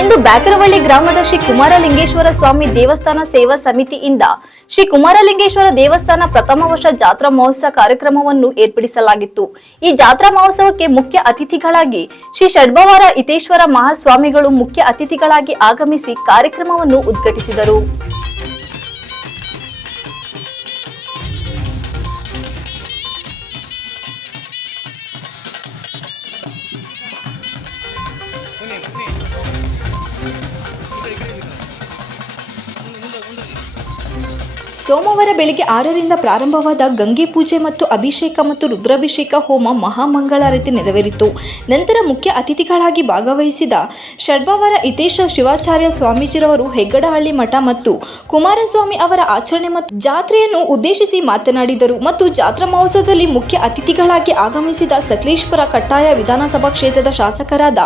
ಇಂದು ಬ್ಯಾಕರವಳ್ಳಿ ಗ್ರಾಮದ ಶ್ರೀ ಕುಮಾರಲಿಂಗೇಶ್ವರ ಸ್ವಾಮಿ ದೇವಸ್ಥಾನ ಸೇವಾ ಸಮಿತಿಯಿಂದ ಶ್ರೀ ಕುಮಾರಲಿಂಗೇಶ್ವರ ದೇವಸ್ಥಾನ ಪ್ರಥಮ ವರ್ಷ ಜಾತ್ರಾ ಮಹೋತ್ಸವ ಕಾರ್ಯಕ್ರಮವನ್ನು ಏರ್ಪಡಿಸಲಾಗಿತ್ತು. ಈ ಜಾತ್ರಾ ಮಹೋತ್ಸವಕ್ಕೆ ಮುಖ್ಯ ಅತಿಥಿಗಳಾಗಿ ಶ್ರೀ ಷಡ್ಭವಾರ ಹಿತೇಶ್ವರ ಮಹಾಸ್ವಾಮಿಗಳು ಮುಖ್ಯ ಅತಿಥಿಗಳಾಗಿ ಆಗಮಿಸಿ ಕಾರ್ಯಕ್ರಮವನ್ನು ಉದ್ಘಾಟಿಸಿದರು. ಸೋಮವಾರ ಬೆಳಗ್ಗೆ 6ರಿಂದ ಪ್ರಾರಂಭವಾದ ಗಂಗೆ ಪೂಜೆ ಮತ್ತು ಅಭಿಷೇಕ ಮತ್ತು ರುದ್ರಾಭಿಷೇಕ ಹೋಮ ಮಹಾಮಂಗಳಾರತಿ ನೆರವೇರಿತು. ನಂತರ ಮುಖ್ಯ ಅತಿಥಿಗಳಾಗಿ ಭಾಗವಹಿಸಿದ ಷಡ್ಭವಾರ ಹಿತೇಶ ಶಿವಾಚಾರ್ಯ ಸ್ವಾಮೀಜಿರವರು ಹೆಗ್ಗಡಹಳ್ಳಿ ಮಠ ಮತ್ತು ಕುಮಾರಸ್ವಾಮಿ ಅವರ ಆಚರಣೆ ಮತ್ತು ಜಾತ್ರೆಯನ್ನು ಉದ್ದೇಶಿಸಿ ಮಾತನಾಡಿದರು. ಮತ್ತು ಜಾತ್ರಾ ಮಹೋತ್ಸವದಲ್ಲಿ ಮುಖ್ಯ ಅತಿಥಿಗಳಾಗಿ ಆಗಮಿಸಿದ ಸಕಲೇಶಪುರ ಕಟ್ಟಾಯ ವಿಧಾನಸಭಾ ಕ್ಷೇತ್ರದ ಶಾಸಕರಾದ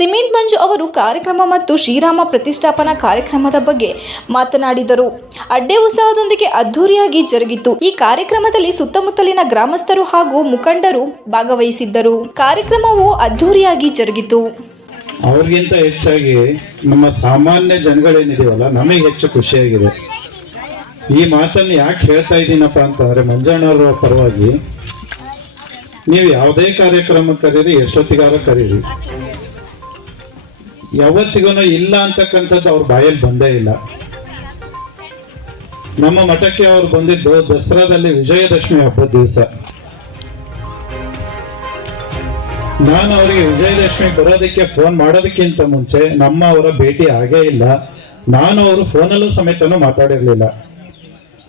ಸಿಮೆಂಟ್ ಮಂಜು ಅವರು ಕಾರ್ಯಕ್ರಮ ಮತ್ತು ಶ್ರೀರಾಮ ಪ್ರತಿಷ್ಠಾಪನಾ ಕಾರ್ಯಕ್ರಮದ ಬಗ್ಗೆ ಮಾತನಾಡಿದರು. ಅಡ್ಡೆ ಉತ್ಸವದೊಂದಿಗೆ ಅದ್ದೂರಿಯಾಗಿ ಜರುಗಿತು. ಈ ಕಾರ್ಯಕ್ರಮದಲ್ಲಿ ಸುತ್ತಮುತ್ತಲಿನ ಗ್ರಾಮಸ್ಥರು ಹಾಗೂ ಮುಖಂಡರು ಭಾಗವಹಿಸಿದ್ದರು. ಕಾರ್ಯಕ್ರಮವು ಅದ್ದೂರಿಯಾಗಿ ಜರುಗಿತು. ಅವ್ರಿಗಿಂತ ಹೆಚ್ಚಾಗಿ ನಮ್ಮ ಸಾಮಾನ್ಯ ಜನಗಳೇನಿದೆಯಲ್ಲ ನಮಗೆ ಹೆಚ್ಚು ಖುಷಿಯಾಗಿದೆ. ಈ ಮಾತನ್ನು ಯಾಕೆ ಹೇಳ್ತಾ ಇದ್ದೀನಪ್ಪ ಅಂತಂದ್ರೆ, ಮಂಜಣ್ಣವರ ಪರವಾಗಿ ನೀವು ಯಾವುದೇ ಕಾರ್ಯಕ್ರಮ ಕರೀರಿ, ಎಷ್ಟೊತ್ತಿಗಾರ ಕರೀರಿ, ಯಾವತ್ತಿಗೂ ಇಲ್ಲ ಅಂತಕ್ಕಂಥದ್ದು ಅವ್ರ ಬಾಯಲ್ಲಿ ಬಂದೇ ಇಲ್ಲ. ನಮ್ಮ ಮಠಕ್ಕೆ ಅವ್ರು ಬಂದಿದ್ದು ದಸರಾದಲ್ಲಿ ವಿಜಯದಶಮಿ ಹಬ್ಬದ ದಿವಸ. ನಾನು ಅವರಿಗೆ ವಿಜಯದಶಮಿ ಬರೋದಕ್ಕೆ ಫೋನ್ ಮಾಡೋದಕ್ಕಿಂತ ಮುಂಚೆ ನಮ್ಮ ಅವರ ಭೇಟಿ ಆಗೇ ಇಲ್ಲ. ನಾನು ಅವರು ಫೋನಲ್ಲೂ ಸಮೇತನೂ ಮಾತಾಡಿರ್ಲಿಲ್ಲ.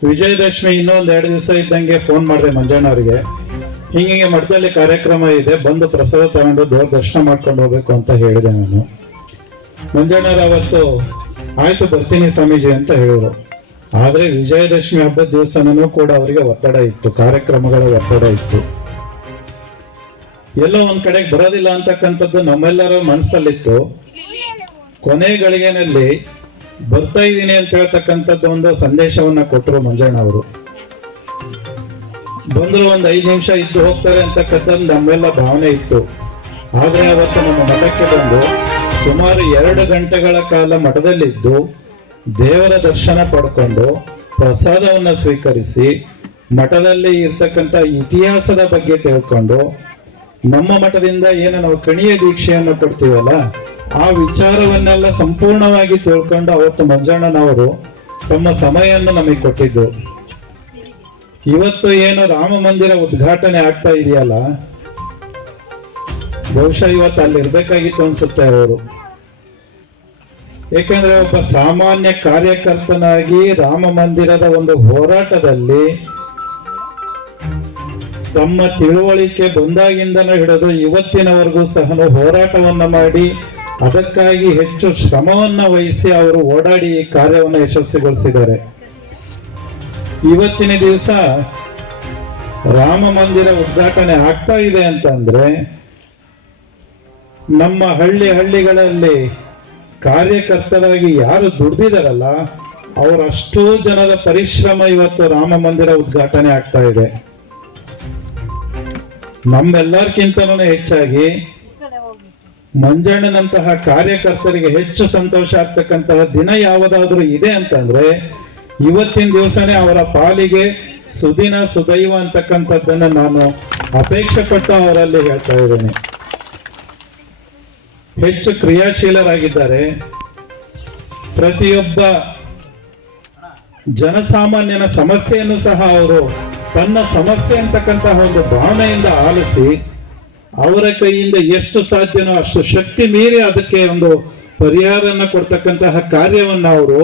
ವಿಜಯದಶಮಿ ಇನ್ನೊಂದು 2 ದಿವಸ ಇದ್ದಂಗೆ ಫೋನ್ ಮಾಡಿದೆ ಮಂಜಣ್ಣವರಿಗೆ, ಹಿಂಗೆ ಮಠದಲ್ಲಿ ಕಾರ್ಯಕ್ರಮ ಇದೆ, ಬಂದು ಪ್ರಸಾದ ತಗೊಂಡು ದೇವ್ರ ದರ್ಶನ ಮಾಡ್ಕೊಂಡು ಹೋಗ್ಬೇಕು ಅಂತ ಹೇಳಿದೆ ನಾನು. ಮಂಜಣ್ಣವ್ರು ಅವತ್ತು ಆಯ್ತು ಬರ್ತೀನಿ ಸ್ವಾಮೀಜಿ ಅಂತ ಹೇಳಿದ್ರು. ಆದ್ರೆ ವಿಜಯದಶಮಿ ಹಬ್ಬದ ದಿವಸನೂ ಕೂಡ ಅವರಿಗೆ ಒತ್ತಡ ಇತ್ತು, ಕಾರ್ಯಕ್ರಮಗಳ ಒತ್ತಡ ಇತ್ತು. ಎಲ್ಲೋ ಒಂದ್ ಕಡೆಗೆ ಬರೋದಿಲ್ಲ ಅಂತಕ್ಕಂಥದ್ದು ನಮ್ಮೆಲ್ಲರ ಮನಸ್ಸಲ್ಲಿತ್ತು. ಕೊನೆ ಗಳಿಗೆನಲ್ಲಿ ಬರ್ತಾ ಇದ್ದೀನಿ ಅಂತ ಹೇಳ್ತಕ್ಕಂಥದ್ದು ಒಂದು ಸಂದೇಶವನ್ನ ಕೊಟ್ಟರು ಮಂಜಣ್ಣ ಅವರು. ಬಂದ್ರು ಒಂದ್ 5 ನಿಮಿಷ ಇದ್ದು ಹೋಗ್ತಾರೆ ಅಂತಕ್ಕಂಥದ್ದು ನಮ್ಮೆಲ್ಲ ಭಾವನೆ ಇತ್ತು. ಆದ್ರೆ ಅವತ್ತು ನಮ್ಮ ಮಠಕ್ಕೆ ಬಂದು ಸುಮಾರು 2 ಗಂಟೆಗಳ ಕಾಲ ಮಠದಲ್ಲಿದ್ದು ದೇವರ ದರ್ಶನ ಪಡ್ಕೊಂಡು ಪ್ರಸಾದವನ್ನ ಸ್ವೀಕರಿಸಿ ಮಠದಲ್ಲಿ ಇರ್ತಕ್ಕಂಥ ಇತಿಹಾಸದ ಬಗ್ಗೆ ತಿಳ್ಕೊಂಡು, ನಮ್ಮ ಮಠದಿಂದ ಏನು ನಾವು ಕಣಿಯ ದೀಕ್ಷೆಯನ್ನು ಕೊಡ್ತೀವಲ್ಲ ಆ ವಿಚಾರವನ್ನೆಲ್ಲ ಸಂಪೂರ್ಣವಾಗಿ ತಿಳ್ಕೊಂಡು ಅವತ್ತು ಮಂಜಣ್ಣನವರು ತಮ್ಮ ಸಮಯವನ್ನು ನಮಗೆ ಕೊಟ್ಟಿದ್ದು. ಇವತ್ತು ಏನು ರಾಮ ಮಂದಿರ ಉದ್ಘಾಟನೆ ಆಗ್ತಾ ಇದೆಯಲ್ಲ, ಬಹುಶಃ ಇವತ್ತು ಅಲ್ಲಿ ಇರ್ಬೇಕಾಗಿತ್ತು ಅನ್ಸುತ್ತೆ ಅವರು. ಏಕೆಂದ್ರೆ ಒಬ್ಬ ಸಾಮಾನ್ಯ ಕಾರ್ಯಕರ್ತನಾಗಿ ರಾಮ ಮಂದಿರದ ಒಂದು ಹೋರಾಟದಲ್ಲಿ ತಮ್ಮ ತಿಳುವಳಿಕೆ ಬಂದಾಗಿಂದನೂ ಹಿಡಿದು ಇವತ್ತಿನವರೆಗೂ ಸಹ ಹೋರಾಟವನ್ನ ಮಾಡಿ ಅದಕ್ಕಾಗಿ ಹೆಚ್ಚು ಶ್ರಮವನ್ನ ವಹಿಸಿ ಅವರು ಓಡಾಡಿ ಈ ಕಾರ್ಯವನ್ನು ಯಶಸ್ವಿಗೊಳಿಸಿದ್ದಾರೆ. ಇವತ್ತಿನ ದಿವಸ ರಾಮ ಮಂದಿರ ಉದ್ಘಾಟನೆ ಆಗ್ತಾ ಇದೆ ಅಂತಂದ್ರೆ ನಮ್ಮ ಹಳ್ಳಿಗಳಲ್ಲಿ ಕಾರ್ಯಕರ್ತರಾಗಿ ಯಾರು ದುಡ್ದಿದಾರಲ್ಲ ಅವರಷ್ಟೋ ಜನದ ಪರಿಶ್ರಮ ಇವತ್ತು ರಾಮ ಮಂದಿರ ಉದ್ಘಾಟನೆ ಆಗ್ತಾ ಇದೆ. ನಮ್ಮೆಲ್ಲರಿಗಿಂತನೂ ಹೆಚ್ಚಾಗಿ ಮಂಜಣ್ಣನಂತಹ ಕಾರ್ಯಕರ್ತರಿಗೆ ಹೆಚ್ಚು ಸಂತೋಷ ಆಗ್ತಕ್ಕಂತಹ ದಿನ ಯಾವುದಾದ್ರೂ ಇದೆ ಅಂತಂದ್ರೆ ಇವತ್ತಿನ ದಿವಸನೇ ಅವರ ಪಾಲಿಗೆ ಸುದಿನ ಸುದೈವ ಅಂತಕ್ಕಂಥದ್ದನ್ನ ನಾನು ಅಪೇಕ್ಷೆ ಪಟ್ಟು ಅವರಲ್ಲಿ ಹೇಳ್ತಾ ಇದ್ದೇನೆ. ಹೆಚ್ಚು ಕ್ರಿಯಾಶೀಲರಾಗಿದ್ದಾರೆ. ಪ್ರತಿಯೊಬ್ಬ ಜನಸಾಮಾನ್ಯನ ಸಮಸ್ಯೆಯನ್ನು ಸಹ ಅವರು ತನ್ನ ಸಮಸ್ಯೆ ಅಂತಕ್ಕಂತಹ ಒಂದು ಭಾವನೆಯಿಂದ ಆಲಿಸಿ ಅವರ ಕೈಯಿಂದ ಎಷ್ಟು ಸಾಧ್ಯನೋ ಅಷ್ಟು ಶಕ್ತಿ ಮೀರಿ ಅದಕ್ಕೆ ಒಂದು ಪರಿಹಾರನ ಕೊಡ್ತಕ್ಕಂತಹ ಕಾರ್ಯವನ್ನ ಅವರು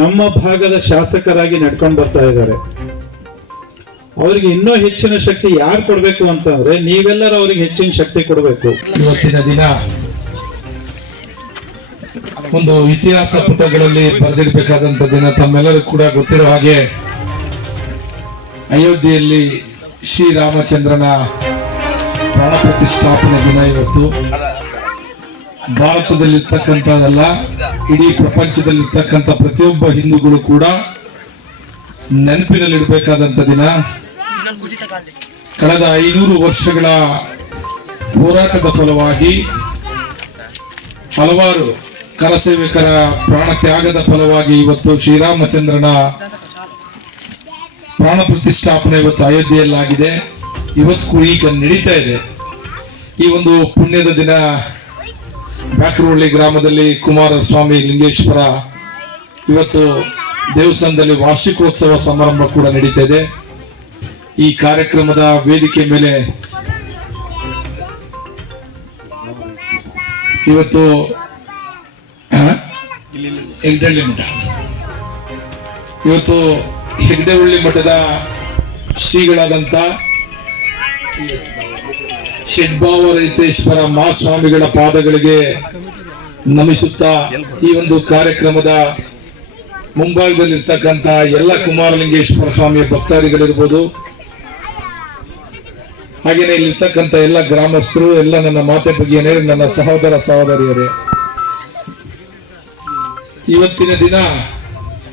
ನಮ್ಮ ಭಾಗದ ಶಾಸಕರಾಗಿ ನಡ್ಕೊಂಡು ಬರ್ತಾ ಇದ್ದಾರೆ. ಅವರಿಗೆ ಇನ್ನೂ ಹೆಚ್ಚಿನ ಶಕ್ತಿ ಯಾರು ಕೊಡ್ಬೇಕು ಅಂತಂದ್ರೆ ನೀವೆಲ್ಲರೂ ಅವರಿಗೆ ಹೆಚ್ಚಿನ ಶಕ್ತಿ ಕೊಡಬೇಕು. ಇವತ್ತಿನ ದಿನ ಒಂದು ಇತಿಹಾಸ ಪುಟಗಳಲ್ಲಿ ಬರೆದಿರಬೇಕಾದಂತ ದಿನ. ತಮ್ಮೆಲ್ಲರಿಗೂ ಕೂಡ ಗೊತ್ತಿರೋ ಹಾಗೆ ಅಯೋಧ್ಯೆಯಲ್ಲಿ ಶ್ರೀರಾಮಚಂದ್ರನ ಪ್ರಾಣ ಪ್ರತಿಷ್ಠಾಪನೆ ದಿನ ಇವತ್ತು. ಭಾರತದಲ್ಲಿರ್ತಕ್ಕಂಥದ್ದಲ್ಲ, ಇಡೀ ಪ್ರಪಂಚದಲ್ಲಿರ್ತಕ್ಕಂಥ ಪ್ರತಿಯೊಬ್ಬ ಹಿಂದೂಗಳು ಕೂಡ ನೆನಪಿನಲ್ಲಿಡಬೇಕಾದಂತ ದಿನ. ಕಳೆದ 500 ವರ್ಷಗಳ ಹೋರಾಟದ ಫಲವಾಗಿ ಹಲವಾರು ಕರಸೇವಕರ ಪ್ರಾಣ ತ್ಯಾಗದ ಫಲವಾಗಿ ಇವತ್ತು ಶ್ರೀರಾಮಚಂದ್ರನ ಪ್ರಾಣ ಪ್ರತಿಷ್ಠಾಪನೆ ಇವತ್ತು ಅಯೋಧ್ಯೆಯಲ್ಲಾಗಿದೆ. ಇವತ್ತು ಈಗ ನಡೀತಾ ಇದೆ. ಈ ಒಂದು ಪುಣ್ಯದ ದಿನ ಬ್ಯಾಕ್ರವಳ್ಳಿ ಗ್ರಾಮದಲ್ಲಿ ಕುಮಾರಸ್ವಾಮಿ ಲಿಂಗೇಶ್ವರ ಇವತ್ತು ದೇವಸ್ಥಾನದಲ್ಲಿ ವಾರ್ಷಿಕೋತ್ಸವ ಸಮಾರಂಭ ಕೂಡ ನಡೀತಾ ಇದೆ. ಈ ಕಾರ್ಯಕ್ರಮದ ವೇದಿಕೆ ಮೇಲೆ ಇವತ್ತು ಹೆಗ್ಡಳ್ಳಿ ಮಠ, ಇವತ್ತು ಹೆಗ್ಡೇಹಳ್ಳಿ ಮಠದ ಶ್ರೀಗಳಾದಂತ ಷಡ್ಭಾವರಹಿತೇಶ್ವರ ಮಹಾಸ್ವಾಮಿಗಳ ಪಾದಗಳಿಗೆ ನಮಿಸುತ್ತಾ ಈ ಒಂದು ಕಾರ್ಯಕ್ರಮದ ಮುಂಭಾಗದಲ್ಲಿರ್ತಕ್ಕಂಥ ಎಲ್ಲ ಕುಮಾರಲಿಂಗೇಶ್ವರ ಸ್ವಾಮಿಯ ಭಕ್ತಾದಿಗಳಿರ್ಬೋದು, ಹಾಗೇನೆ ಇಲ್ಲಿರ್ತಕ್ಕಂಥ ಎಲ್ಲ ಗ್ರಾಮಸ್ಥರು, ಎಲ್ಲ ನನ್ನ ಮಾತೆ ಭಗಿಯರೇ, ನನ್ನ ಸಹೋದರ ಸಹೋದರಿಯರೇ, ಇವತ್ತಿನ ದಿನ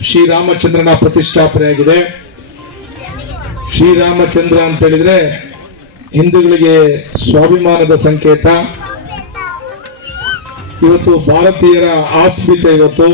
ಶ್ರೀರಾಮಚಂದ್ರನ ಪ್ರತಿಷ್ಠಾಪನೆಯಾಗಿದೆ. ಶ್ರೀರಾಮಚಂದ್ರ ಅಂತ ಹೇಳಿದ್ರೆ ಹಿಂದೂಗಳಿಗೆ ಸ್ವಾಭಿಮಾನದ ಸಂಕೇತ. ಇವತ್ತು ಭಾರತೀಯರ ಆಸ್ಮಿತೆ ಇವತ್ತು